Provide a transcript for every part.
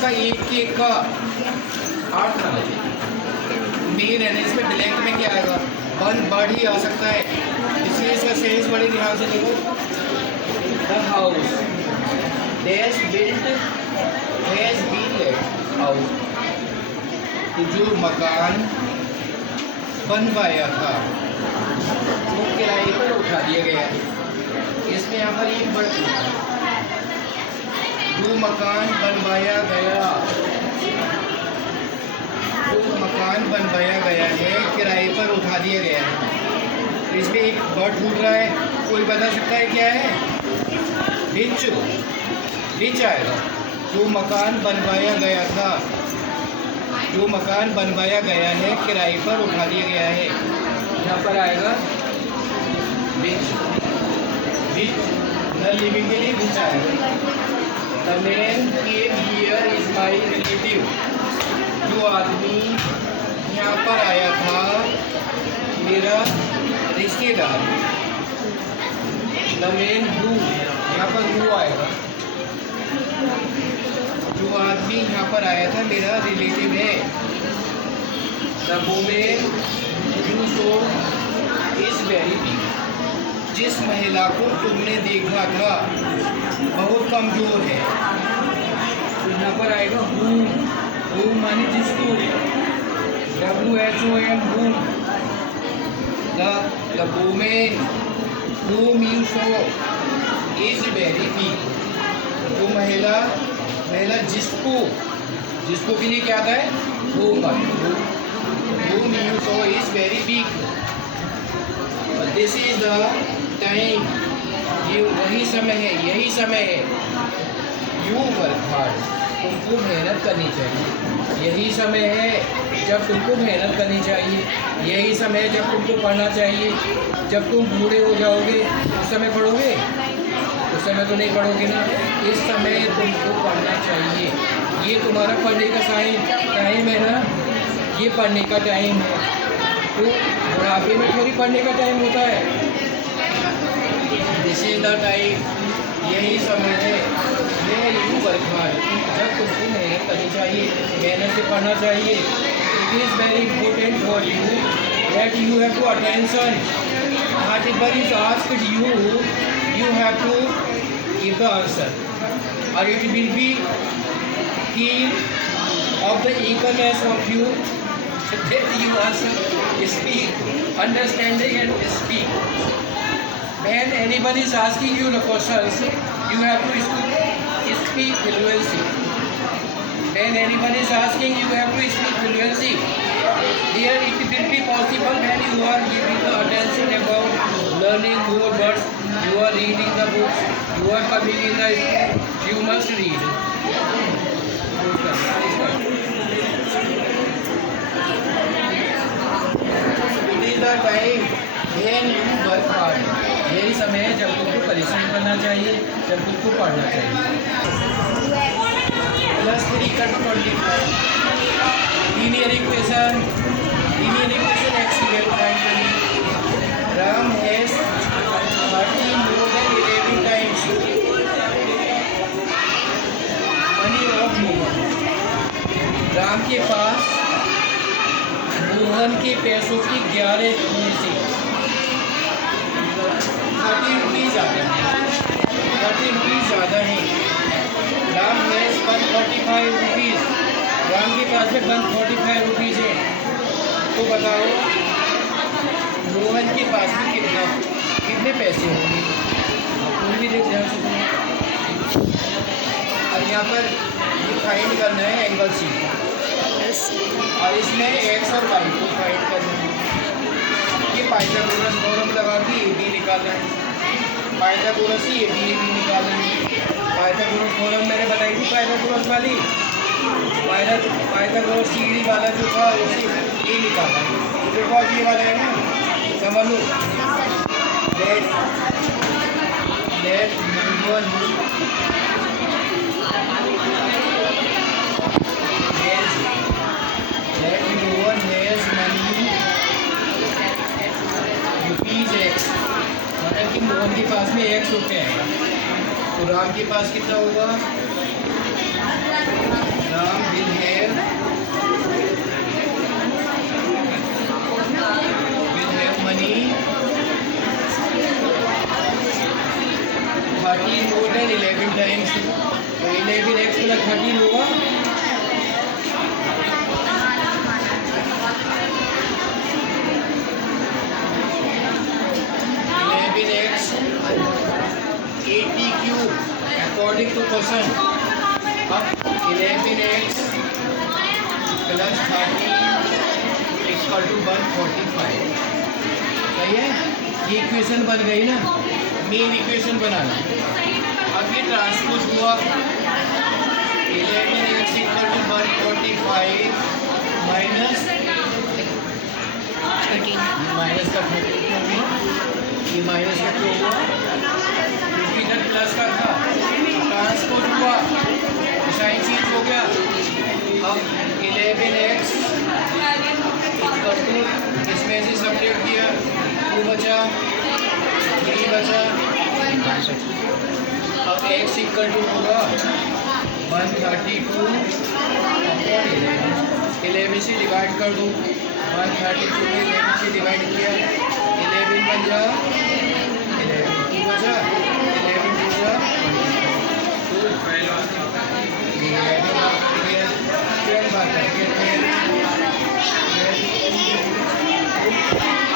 इसका एक केक का 8 आना चाहिए मेन है ना। इसमें ब्लैंक में क्या आएगा, 1 बढ़ ही आ सकता है, इसलिए इसका सेंस बड़े ध्यान से देखो। The house dash built has been let out, तो जो मकान बनवाया था वो किराए पर उठा दिया गया है। इसमें यहाँ पर एक वर्ड जो मकान बनवाया गया, जो मकान बनवाया गया है किराए पर उठा दिया गया है। इसमें एक वर्ड छूट रहा है, कोई बता सकता है क्या है? रिच, रिच आएगा। जो मकान बनवाया गया था, जो मकान बनवाया गया है किराए पर उठा दिया गया है, यहाँ पर आएगा रिच। रिच न लिविंग के लिए रिच आएगा। The man came here is my relative, जो आदमी यहाँ पर आया था मेरा रिश्तेदार। द मैन हू, यहाँ पर हू आएगा, जो आदमी यहाँ पर आया था मेरा रिलेटिव है। The women you so is very weak, जिस महिला को तुमने देखा था बहुत कमजोर है, तो यहाँ पर आएगा हूम माने जिसको, WHOM whom. The women whom you saw is very weak, जो महिला जिसको, जिसको के लिए क्या आता है? whom you saw is very weak, this is the time, ये वही समय है, यही समय है। You work hard, तुमको मेहनत करनी चाहिए, यही समय है जब तुमको मेहनत करनी चाहिए, यही समय है जब तुमको पढ़ना चाहिए। जब तुम बूढ़े हो जाओगे उस समय पढ़ोगे? उस समय तो नहीं पढ़ोगे ना, इस समय तुमको पढ़ना चाहिए। ये तुम्हारा पढ़ने का टाइम है ना, ये पढ़ने का टाइम है। तो बुढ़ापे में थोड़ी पढ़ने का टाइम होता है। दिस इज द टाइम, यही समय है। मैं यू वर्क हार्ड, जब तुमको मेहनत करनी चाहिए, मेहनत से पढ़ना चाहिए। It is very important for you that you have to attention, whatever is asked you, you have to give the answer, or it will be keen of the eagerness of you that you answer, speak, understanding and speak. When anybody is asking you the questions, you have to speak fluency. When anybody is asking, you have to speak fluency. Here it will be possible when you are giving the attention about learning more words, you are reading the books, you are coming in the school, you must read. It is the time when you work hard. यही समय है जब तुमको परिश्रम करना चाहिए, जब तुमको पढ़ना चाहिए। +3 ×25 linear equation accident finally. Ram has 30 more than 11 times money of Mohan. Ram के पास मोहन के पैसों की 11 में से 30 रुपीज़ ज़्यादा है, 30 रुपीज़ ज़्यादा है। राम हैज़ 145 रुपीज़, राम के पास में 145 रुपीज़ है। तो बताओ मोहन के पास में कितने पैसे होंगे? तुम भी देख ध्यान से। और यहाँ पर फाइंड करना है एंगल सी, और इसमें एक्स और वाई को फाइंड करना है। ये पाइथागोरस थ्योरम लगा के AB निकालना है, पाइथागोरस ही AB निकालना है। पाइथागोरस थ्योरम मैंने बताई थी, पाइथागोरस वाली, पाइथागोरस CD वाला जो था उसे ये निकालना है। देखो अब ये वाला है ना, समझ लो। Let Mohan has money rupees X, मतलब कि मोहन के पास में X रुपये हैं, तो राम के पास कितना होगा? Ram will have money 13 more than 11 times. तो 11x प्लस 13 होगा 11x 80 cube according to question. अब 11x प्लस 13 इक्वल टू 145. सही है, ये इक्वेशन बन गई ना, मेन इक्वेशन बनाना. अब ये ट्रांसपोज हुआ 11x equal to 145 minus 13, minus का 13 क्यों हुआ, ये माइनस का क्यों हुआ, क्योंकि इधर प्लस का था. ट्रांसपोज हुआ तो साइन चेंज हो गया. अब 11x इक्वल टू इसमें से सब्ट्रैक्ट किया 2 बचा 3 बचा. अब x इक्वल टू होगा 132 अपॉन 11 से डिवाइड कर दूँ. 132 में 11 से डिवाइड किया 11 बन जा 11 2 बचा 11 2 जा 12 बात है.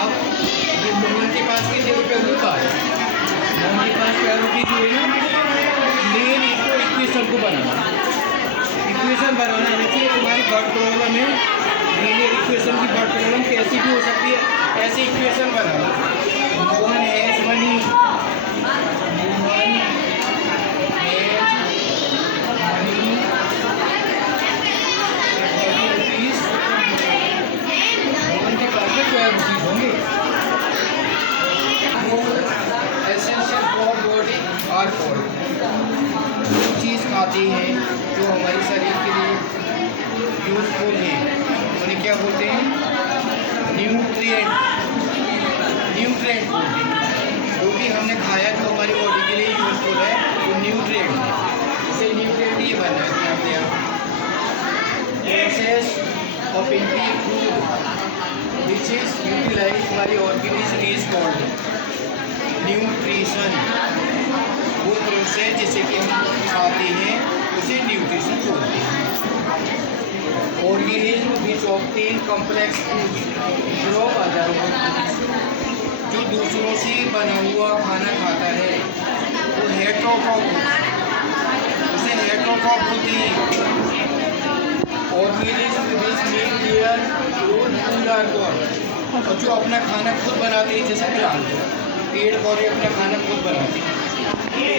अब ये मोहन के पास कितने रुपये हुए बात, मोहन के पास 12 रुपये हुए ना. मेन इसको इक्वेशन को बनाना, इक्वेशन बनाना है कि तुम्हारी बर्ड प्रॉब्लम है. लीनियर इक्वेशन की बर्ड प्रॉब्लम कैसी भी हो सकती है, ऐसी equation banana. Mohan has money, Mohan has money 40 rupees. Mohan के पास में 12 रुपीज़ होंगे. एसेंशियल फॉर बॉडी और फॉर जो चीज़ खाती है जो हमारे शरीर के लिए यूजफुल है उन्हें क्या बोलते हैं, न्यूट्रिएंट. न्यूट्रिएंट बोलते हैं. जो भी हमने खाया जो हमारी बॉडी के लिए यूजफुल है वो न्यूट्रिएंट है. इसे न्यूट्रिएंट ये बनना है अपने आप. Process of intake food which is utilised by organism is called nutrition. वो प्रोसेस जिसे कि हम खाते हैं उसे न्यूट्रिशन बोलते हैं. Organism which obtain complex food from other organism, जो दूसरों से बना हुआ खाना खाता है वो हेटेरोट्रॉफ होता है, उसे हेटेरोट्रॉफ बोलते हैं. Organism which make their own food are called, और जो अपना खाना खुद बनाते हैं जैसे प्लांट, पेड़ पौधे अपना खाना खुद बनाते हैं,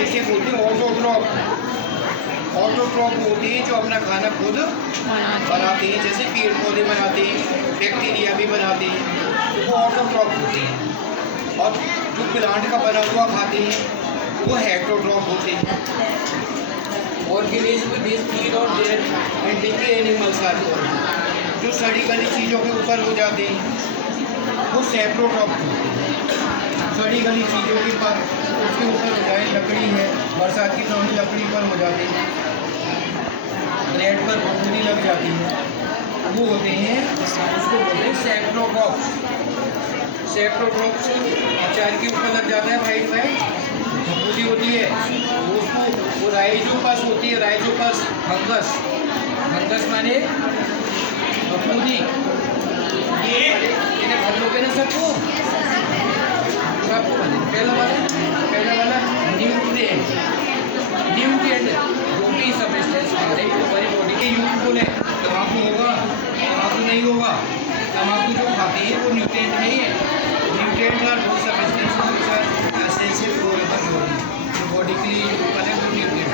इसे बोलते हैं ऑटोट्रॉफ. ऑटोट्रॉफ होते हैं जो अपना खाना खुद बनाते हैं, जैसे पेड़ पौधे बनाते हैं, बैक्टीरिया भी बनाते हैं, तो वो ऑटोट्रॉफ होते हैं. और जो प्लांट का बना हुआ खाते हैं वो हेटेरोट्रॉफ होते हैं. Organism which feed on dead and decay animals are called, जो सड़ी गली चीज़ों के ऊपर हो जाते हैं वो सेप्रोट्रॉफ होते हैं. सड़ी गली चीज़ों के पर उसके ऊपर हो जाए, लकड़ी है बरसात की समय लकड़ी पर हो जाती है, ब्रेड पर फफूंदी लग जाती है, वो होते हैं, उसको बोलते हैं सेप्रोट्रॉफ. सेप्रोट्रॉफ अचार के ऊपर लग जाता है वाइट वाइट फफूंदी होती है, उसको वो राइजोपस होती है. राइजोपस फंगस, फंगस माने फफूंदी. ये हम लोग ना सबको पहला वाला न्यूट्रिएंट. न्यूट्रिएंट जो भी सब्सटेंस हमारे हमारी बॉडी के यूजफुल है. तम्बाकू होगा, तम्बाकू नहीं होगा. तम्बाकू जो खाते हैं वो न्यूट्रिएंट नहीं है. न्यूट्रिएंट और वो substance essential for the body, जो बॉडी के लिए यूजफुल है वो न्यूट्रिएंट.